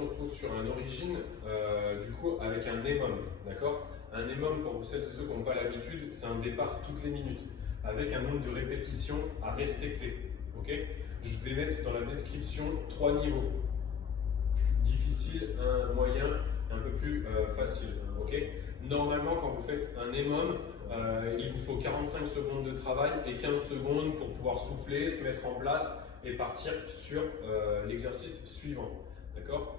je me retrouve sur un origine, du coup, avec un EMOM, d'accord? Un EMOM, pour celles et ceux qui n'ont pas l'habitude, c'est un départ toutes les minutes, avec un nombre de répétitions à respecter, ok? Je vais mettre dans la description 3 niveaux. Difficile, un moyen, un peu plus facile, ok? Normalement, quand vous faites un EMOM, il vous faut 45 secondes de travail et 15 secondes pour pouvoir souffler, se mettre en place et partir sur l'exercice suivant. D'accord?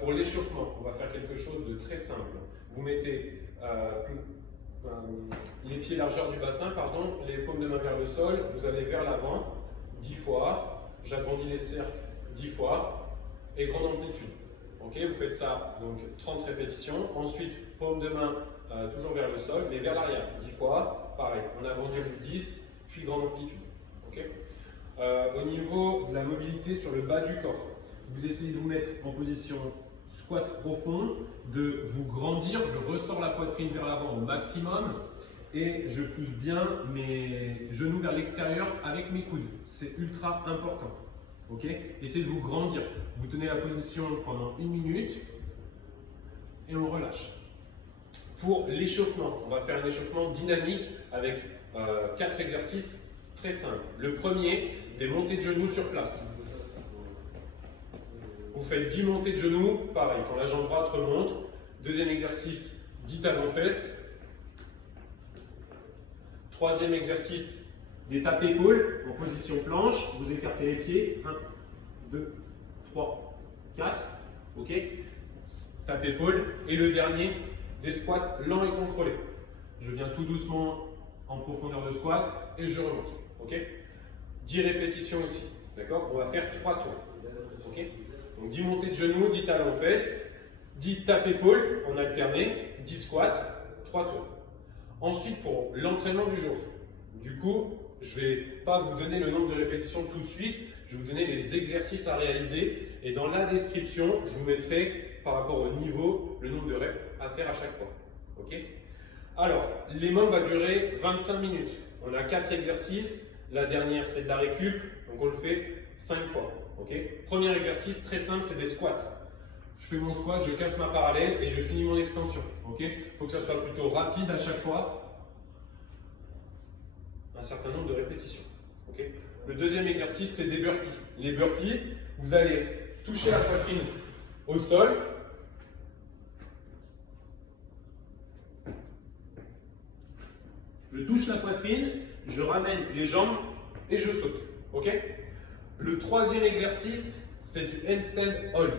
Pour l'échauffement, on va faire quelque chose de très simple. Vous mettez les pieds largeur du bassin, pardon, les paumes de main vers le sol, vous allez vers l'avant 10 fois, j'agrandis les cercles 10 fois et grande amplitude. Ok, vous faites ça donc 30 répétitions. Ensuite, paume de main toujours vers le sol, mais vers l'arrière 10 fois. Pareil, on agrandit au bout de 10, puis grande amplitude. Okay. Au niveau de la mobilité sur le bas du corps, vous essayez de vous mettre en position squat profond, de vous grandir. Je ressors la poitrine vers l'avant au maximum et je pousse bien mes genoux vers l'extérieur avec mes coudes. C'est ultra important. Ok, essayez de vous grandir. Vous tenez la position pendant 1 minute et on relâche. Pour l'échauffement, on va faire un échauffement dynamique avec 4 exercices très simples. Le premier, des montées de genoux sur place. Vous faites 10 montées de genoux, pareil, quand la jambe droite remonte. Deuxième exercice, 10 talons-fesses. Troisième exercice, des tapes-épaules en position planche, vous écartez les pieds, 1, 2, 3, 4, ok, tape-épaules, et le dernier, des squats lents et contrôlés. Je viens tout doucement en profondeur de squat et je remonte, ok. 10 répétitions aussi, d'accord, on va faire 3 tours, ok. Donc 10 montées de genoux, 10 talons fesses, 10 tape-épaules en alterné, 10 squats, 3 tours. Ensuite, pour l'entraînement du jour, du coup, je ne vais pas vous donner le nombre de répétitions tout de suite, je vais vous donner les exercices à réaliser et dans la description, je vous mettrai par rapport au niveau le nombre de reps à faire à chaque fois. Okay. Alors, l'EMOM va durer 25 minutes. On a 4 exercices, la dernière c'est de la récup, donc on le fait 5 fois. Okay. Premier exercice très simple, c'est des squats. Je fais mon squat, je casse ma parallèle et je finis mon extension. Okay. Faut que ça soit plutôt rapide à chaque fois. Un certain nombre de répétitions. Okay. Le deuxième exercice, c'est des burpees. Les burpees, vous allez toucher la poitrine au sol. Je touche la poitrine, je ramène les jambes et je saute. Okay. Le troisième exercice, c'est du handstand hold.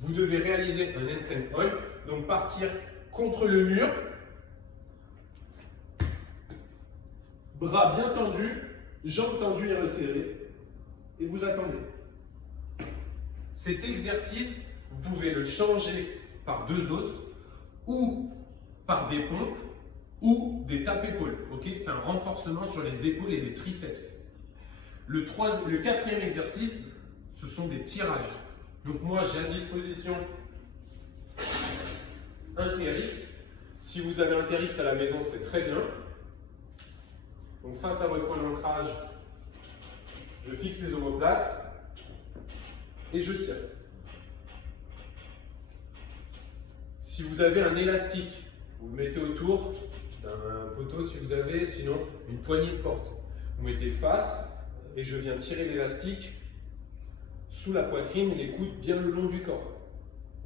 Vous devez réaliser un handstand hold, donc partir contre le mur. Bras bien tendus, jambes tendues et resserrées, et vous attendez. Cet exercice, vous pouvez le changer par 2 autres, ou par des pompes, ou des tapes-épaules. Okay, c'est un renforcement sur les épaules et les triceps. Le quatrième exercice, ce sont des tirages. Donc moi, j'ai à disposition un TRX. Si vous avez un TRX à la maison, c'est très bien. Donc face à votre point d'ancrage, je fixe les omoplates et je tire. Si vous avez un élastique, vous le mettez autour d'un poteau si vous avez, sinon une poignée de porte. Vous mettez face et je viens tirer l'élastique sous la poitrine et les coudes bien le long du corps.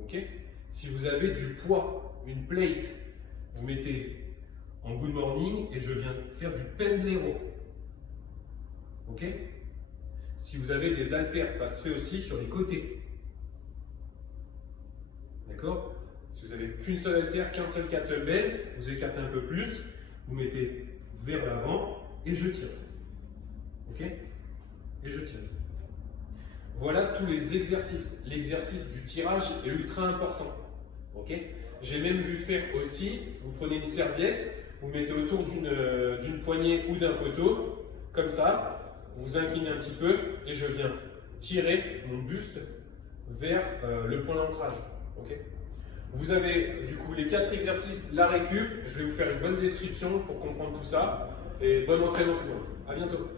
Okay. Si vous avez du poids, une plate, vous mettez en good morning et je viens faire du pendlero. Ok. Si vous avez des haltères, ça se fait aussi sur les côtés. D'accord. Si vous n'avez qu'une seule haltère, qu'un seul kettlebell, vous écartez un peu plus, vous mettez vers l'avant et je tire. Ok. Et je tire. Voilà tous les exercices. L'exercice du tirage est ultra important. Ok. J'ai même vu faire aussi, vous prenez une serviette, vous mettez autour d'une poignée ou d'un poteau, comme ça, vous inclinez un petit peu et je viens tirer mon buste vers le point d'ancrage. Okay. Vous avez du coup les 4 exercices, la récup, je vais vous faire une bonne description pour comprendre tout ça et bon entraînement tout le monde. À bientôt.